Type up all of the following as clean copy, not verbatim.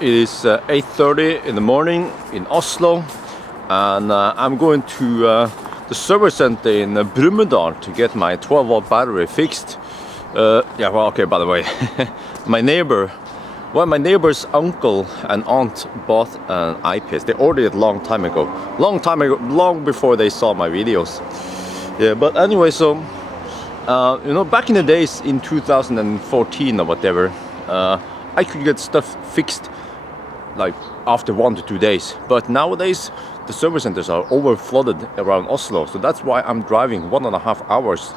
It is 8:30 in the morning in Oslo, and I'm going to the service center in Brumunddal to get my 12-volt battery fixed. Yeah, well, okay, by the way, my neighbor's uncle and aunt bought an IPS. They ordered it long time ago, long before they saw my videos. Yeah, but anyway, so you know, back in the days in 2014 or whatever, I could get stuff fixed like after 1 to 2 days, but nowadays the service centers are over flooded around Oslo, so that's why I'm driving 1.5 hours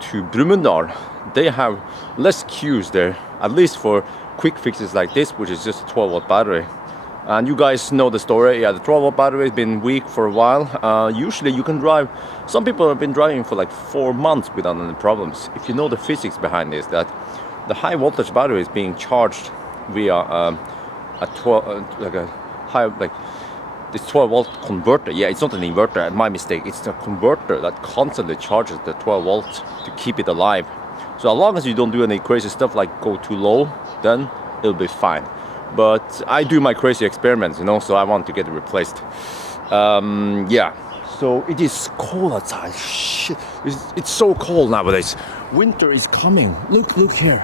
to Brumunddal. They have less queues there, at least for quick fixes like this, which is just a 12-volt battery. And you guys know the story. Yeah, the 12-volt battery has been weak for a while. Usually you can drive, some people have been driving for like 4 months without any problems. If you know the physics behind this, that the high voltage battery is being charged via this 12-volt converter. Yeah, it's not an inverter, my mistake. It's a converter that constantly charges the 12 volts to keep it alive. So as long as you don't do any crazy stuff like go too low, then it'll be fine. But I do my crazy experiments, you know, so I want to get it replaced. Yeah, so it is cold outside. Shit, it's so cold nowadays. Winter is coming. Look here.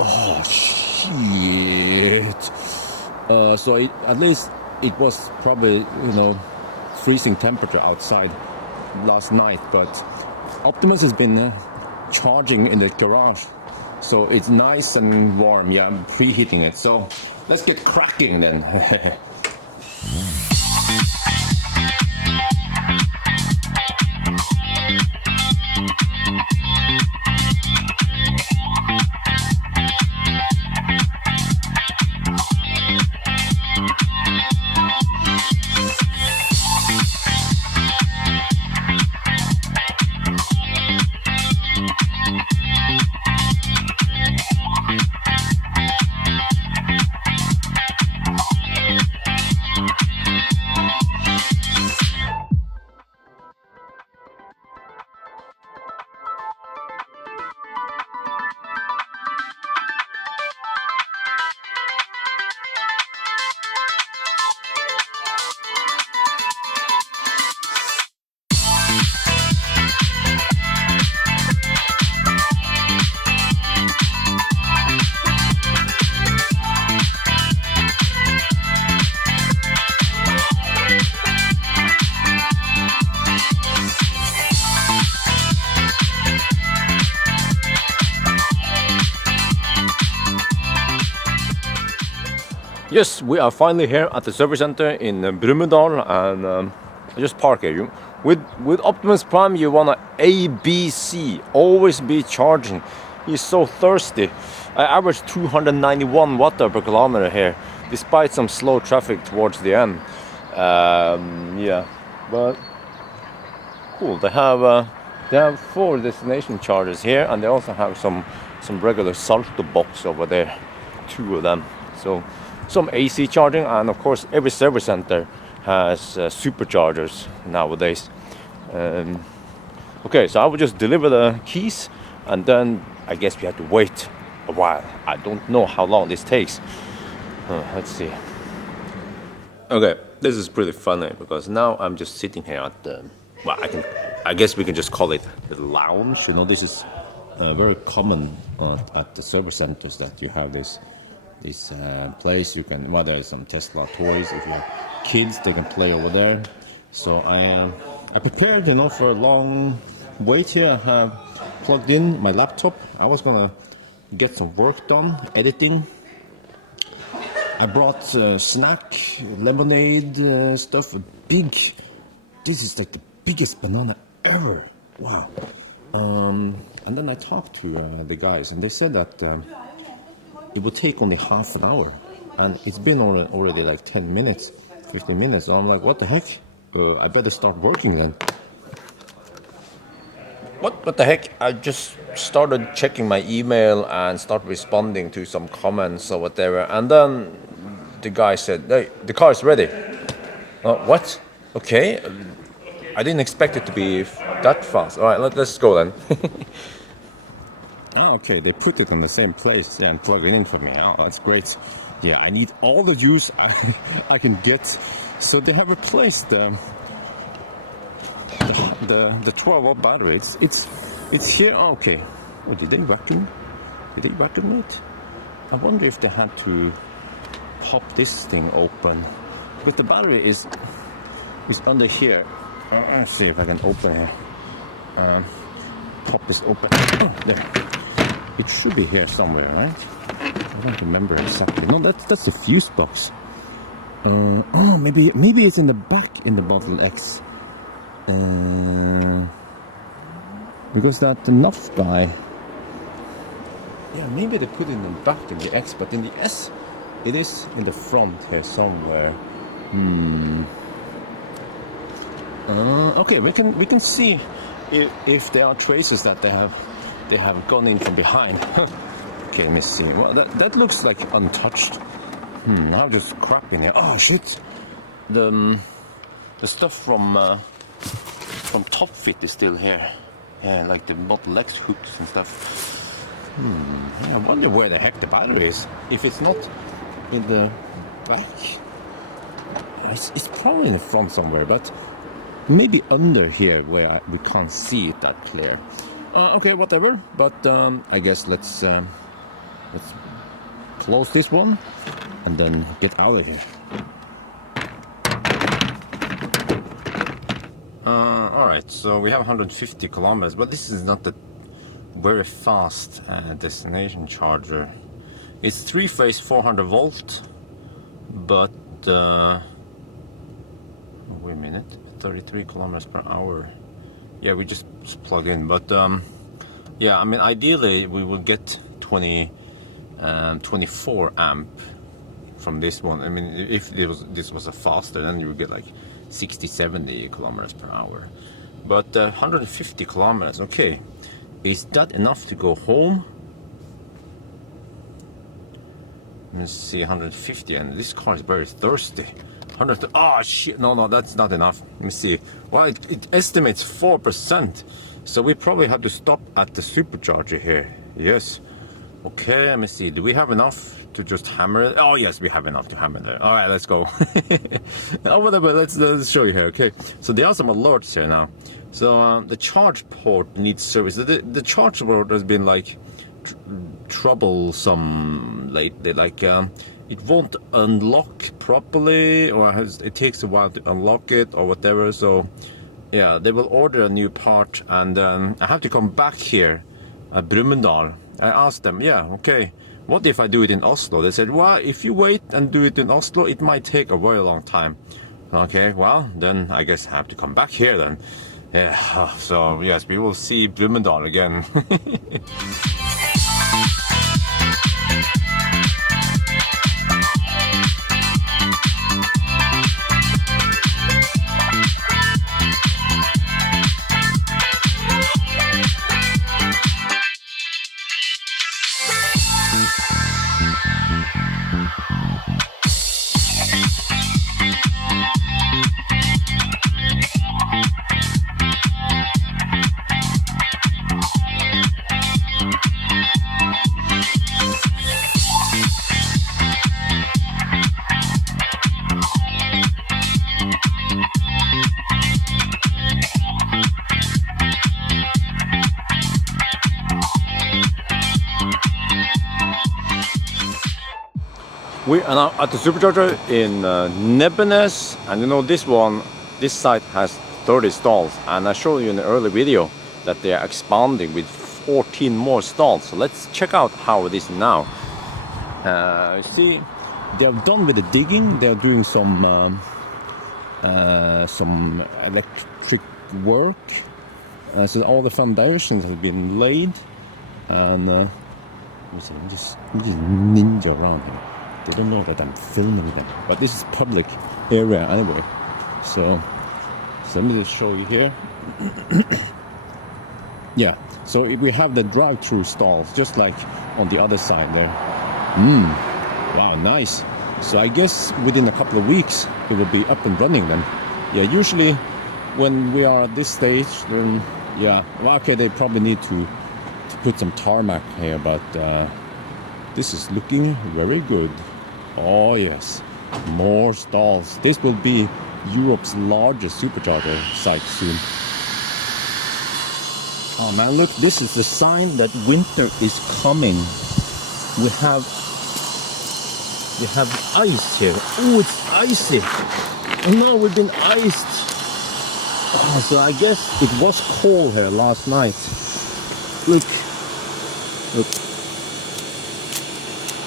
Oh shit. So at least it was probably, you know, freezing temperature outside last night, but Optimus has been charging in the garage, so it's nice and warm. Yeah, I'm preheating it, so let's get cracking then. Yes, we are finally here at the service center in Brumunddal, and I just park here. With Optimus Prime, you wanna ABC, always be charging. He's so thirsty. I averaged 291 watt per kilometer here, despite some slow traffic towards the end. Yeah, but cool. They have 4 destination chargers here, and they also have some regular Salto box over there, 2 of them. So some AC charging, and of course every service center has superchargers nowadays. Okay, so I will just deliver the keys, and then I guess we have to wait a while. I don't know how long this takes. Let's see. Okay, this is pretty funny because now I'm just sitting here at the, well, I guess we can just call it the lounge. You know, this is very common at the service centers, that you have this place you can, well, there's some Tesla toys. If you have kids, they can play over there. So I prepared, you know, for a long wait here. I have plugged in my laptop. I was gonna get some work done, editing. I brought snack, lemonade stuff, this is like the biggest banana ever. Wow. And then I talked to the guys, and they said that it would take only half an hour, and it's been already like 10 minutes, 15 minutes. So I'm like, what the heck? I better start working then. What the heck? I just started checking my email and start responding to some comments or whatever, and then the guy said, hey, the car is ready. What? Okay. I didn't expect it to be that fast. All right, let's go then. Okay, they put it in the same place, yeah, and plug it in for me. Oh, that's great. yeah, I need all the juice I can get. So they have replaced the 12-volt battery. It's here. Oh, okay. Oh, did they vacuum? Did they vacuum it? I wonder if they had to pop this thing open. But the battery is under here. Let's see if I can open it. Pop this open. Oh, there. It should be here somewhere, right? I don't remember exactly. No, that's the fuse box. Oh, maybe it's in the back in the Model X. Because that enough guy. Yeah, maybe they put it in the back in the X, but in the S, it is in the front here somewhere. Okay, we can see if there are traces that they have gone in from behind. Okay, let me see. Well, that looks like untouched. Now there's crap in here. Oh shit! The stuff from Top Fit is still here. Yeah, like the Model X hooks and stuff. I wonder where the heck the battery is. If it's not in the back, it's probably in the front somewhere, but maybe under here where we can't see it that clear. Okay, whatever. But I guess let's close this one and then get out of here. Alright, so we have 150 kilometers, but this is not the very fast destination charger. It's 3-phase 400 volt, but wait a minute, 33 kilometers per hour. Yeah, we just plug in, but yeah, I mean, ideally we will get 24 amp from this one. I mean, if this was a faster, then you would get like 60-70 kilometers per hour. But 150 kilometers, okay. Is that enough to go home? Let's see, 150, and this car is very thirsty. 100. Oh shit! No, that's not enough. Let me see. Well, it estimates 4%, so we probably have to stop at the supercharger here. Yes. Okay. Let me see. Do we have enough to just hammer it? Oh yes, we have enough to hammer there. All right, let's go. Oh, whatever. Let's show you here. Okay. So there are some alerts here now. So the charge port needs service. The charge port has been like troublesome lately. Like it won't unlock properly, or it takes a while to unlock it, or whatever. So yeah, they will order a new part, and I have to come back here at Brumunddal. I asked them, yeah, okay, what if I do it in Oslo? They said, well, if you wait and do it in Oslo, it might take a very long time. Okay, well, then I guess I have to come back here then. Yeah, so yes, we will see Brumunddal again. We are now at the supercharger in Nebbenes, and you know this site has 30 stalls, and I showed you in the early video that they are expanding with 14 more stalls. So let's check out how it is now. You see, they are done with the digging. They are doing some electric work. So all the foundations have been laid, and just ninja around here. They don't know that I'm filming them, but this is public area anyway. So let me just show you here. Yeah, so we have the drive-through stalls, just like on the other side there. Wow, nice. So I guess within a couple of weeks it will be up and running then. Yeah, usually when we are at this stage, then yeah, well, okay, they probably need to put some tarmac here, but this is looking very good. Oh yes, more stalls. This will be Europe's largest supercharger site soon. Oh man, look, this is the sign that winter is coming. We have ice here. Oh, it's icy. Oh no, we've been iced. Oh, so I guess it was cold here last night. Look.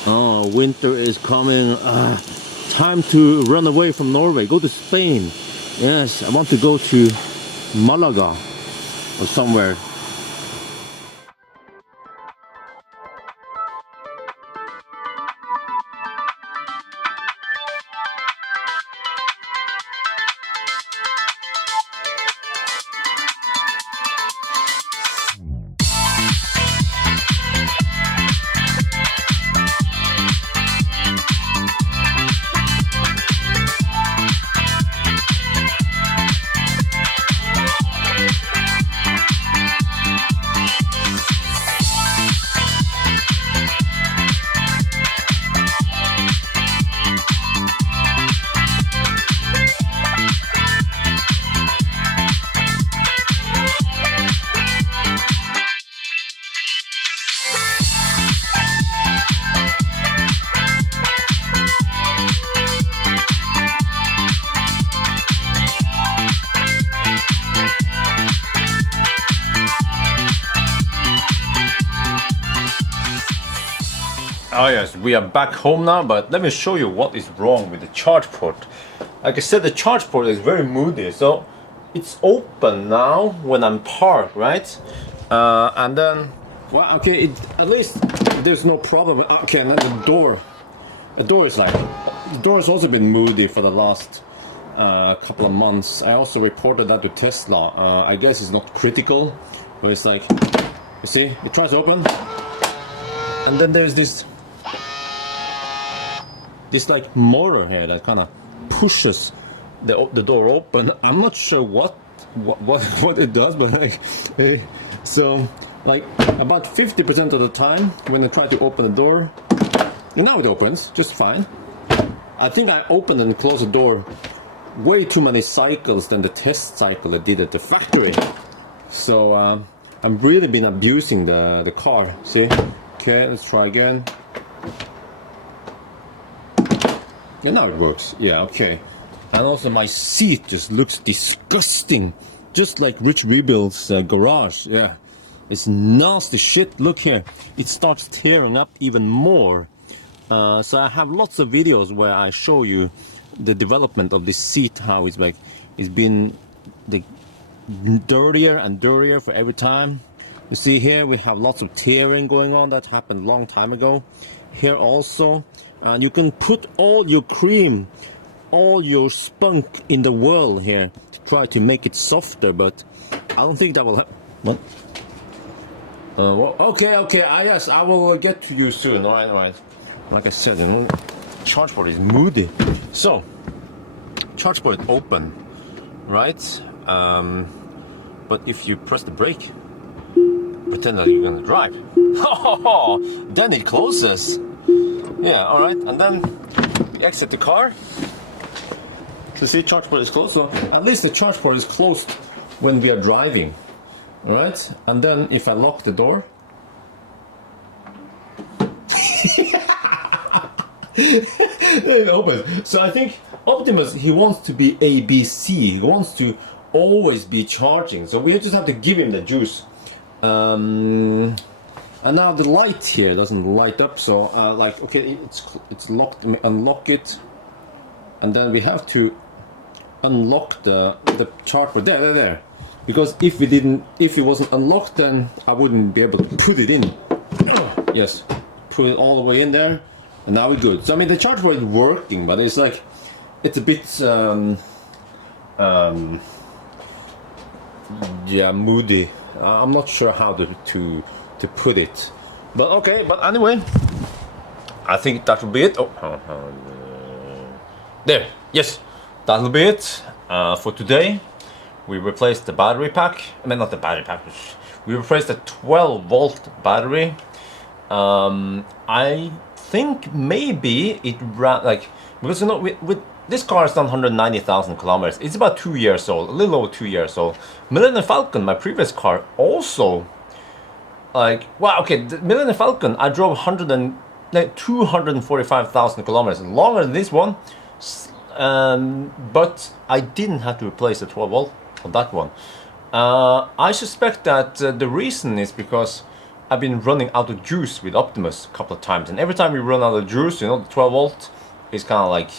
Oh, winter is coming. Time to run away from Norway. Go to Spain. Yes, I want to go to Malaga or somewhere. Oh yes, we are back home now, but let me show you what is wrong with the charge port. Like I said, the charge port is very moody, so it's open now when I'm parked, right? And then, well, okay, at least there's no problem. Okay, and then the door has also been moody for the last couple of months. I also reported that to Tesla. I guess it's not critical, but it's like, you see, it tries to open, and then there's this like motor here that kind of pushes the door open. I'm not sure what it does, but like, so like about 50% of the time when I try to open the door, and now it opens just fine. I think I opened and closed the door way too many cycles than the test cycle I did at the factory. So I've really been abusing the car. See? Okay, let's try again. Yeah, now it works. Yeah, okay. And also my seat just looks disgusting. Just like Rich Rebuild's garage. Yeah. It's nasty shit. Look here. It starts tearing up even more. So I have lots of videos where I show you the development of this seat, how it's like, it's been dirtier and dirtier for every time. You see here we have lots of tearing going on. That happened a long time ago. Here also. And you can put all your cream, all your spunk in the world here to try to make it softer, but I don't think that will happen. What? Well, okay, yes, I will get to you soon. All right. Like I said, the charge port is moody. So, charge port open, right? But if you press the brake, pretend that you're gonna drive. Then it closes. Yeah, alright, and then we exit the car. So see, charge port is closed, so at least the charge port is closed when we are driving. Alright, and then if I lock the door, it opens. So I think Optimus, he wants to be ABC, he wants to always be charging, so we just have to give him the juice. And now the light here doesn't light up, so like, okay, it's locked. Unlock it, and then we have to unlock the charge port there, because if it wasn't unlocked, then I wouldn't be able to put it in. Yes, put it all the way in there, and now we're good. So I mean, the charge port is working, but it's like, it's a bit yeah, moody. I'm not sure how to put it, but okay. But anyway, I think that will be it. There, yes, that will be it for today. We replaced the battery pack. I mean, not the battery pack. We replaced the 12-volt battery. I think maybe it ran like, because you know with this car has done 190,000 kilometers. It's about 2 years old, a little over 2 years old. Millennium Falcon, my previous car, also like, well, okay, the Millennium Falcon, I drove 245,000 kilometers, longer than this one, but I didn't have to replace the 12 volt on that one. I suspect that the reason is because I've been running out of juice with Optimus a couple of times, and every time you run out of juice, you know, the 12 volt is kind of like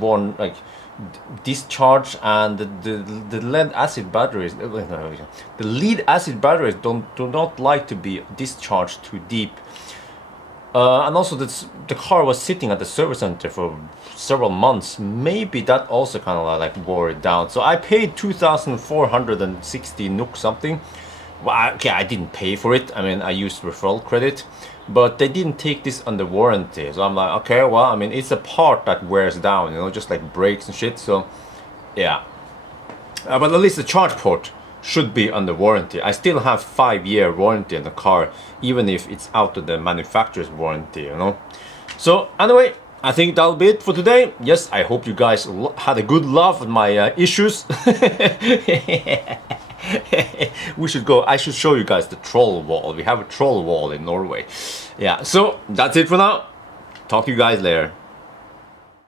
born like discharge, and the lead acid batteries, the lead acid batteries do not like to be discharged too deep. And also the car was sitting at the service center for several months. Maybe that also kind of like wore it down. So I paid 2,460 NOK something. Well, okay, I didn't pay for it. I mean, I used referral credit, but they didn't take this under warranty. So I'm like, okay, well, I mean, it's a part that wears down, you know, just like brakes and shit. So yeah, but at least the charge port should be under warranty. I still have 5-year warranty on the car, even if it's out of the manufacturer's warranty, you know. So anyway, I think that'll be it for today. Yes, I hope you guys had a good laugh at my issues. We should go. I should show you guys the troll wall. We have a troll wall in Norway. Yeah, so that's it for now. Talk to you guys later.